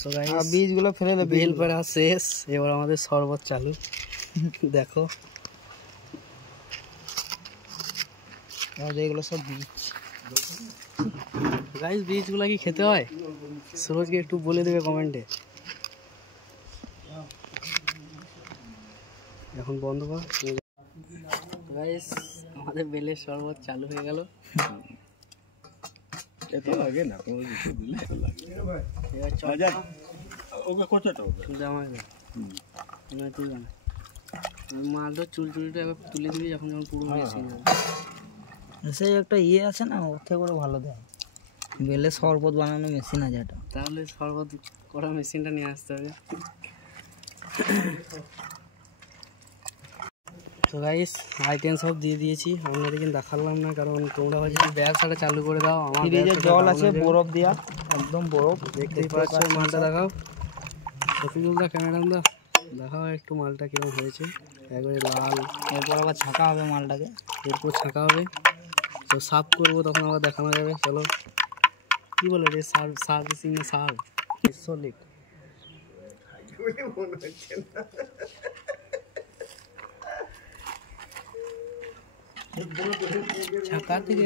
So guys বীজগুলো ফেলে দে, bell পড়া শেষ, এবার আমাদের শরবত চালু। দেখো এগুলো সব বীজ। গাইস বীজগুলো কি খেতে হয়? সুরজকে একটু বলে দেবে কমেন্টে। এখন বন্ধ কর। গাইস আমাদের বেলের শরবত চালু হয়ে গেল। এত লাগে না, কোনো কিছু দিলে এত লাগে। এবার চল যা, ওকে কোচাটা হবে তুই আমায় দে। না তুই বানা, মালটা চুলটা একবার তুলে দিবি যখন পুরো মেশিন যাবে। সেই একটা আছে না, ওর থেকে করে ভালো দেয় বেলের শরবত বানানো মেশিন আছে এটা, তাহলে শরবত করা মেশিনটা নিয়ে আসতে হবে। তো গাইস আইটেম সব দিয়ে দিয়েছি, আপনাদের কিন্তু দেখালাম না কারণ তোমরা হয়তো ব্যবসাটা চালু করে দাও। আমার ফ্রিজে জল আছে বরফ দেওয়া, একদম বরফ, দেখতেই পাচ্ছ। মালটা দেখাও শফিকুলদা, ক্যামেরাম্যানদা দেখাও একটু মালটা কিরকম হয়েছে, একবারে লাল। এরপর আবার ছাঁকা হবে মালটাকে, এরপর ছাঁকা হবে, তো সাফ করবো তখন আবার দেখানো যাবে। চলো কি বলে রে, সার্ভিসিং না সার সলিড ছাঁকা থেকে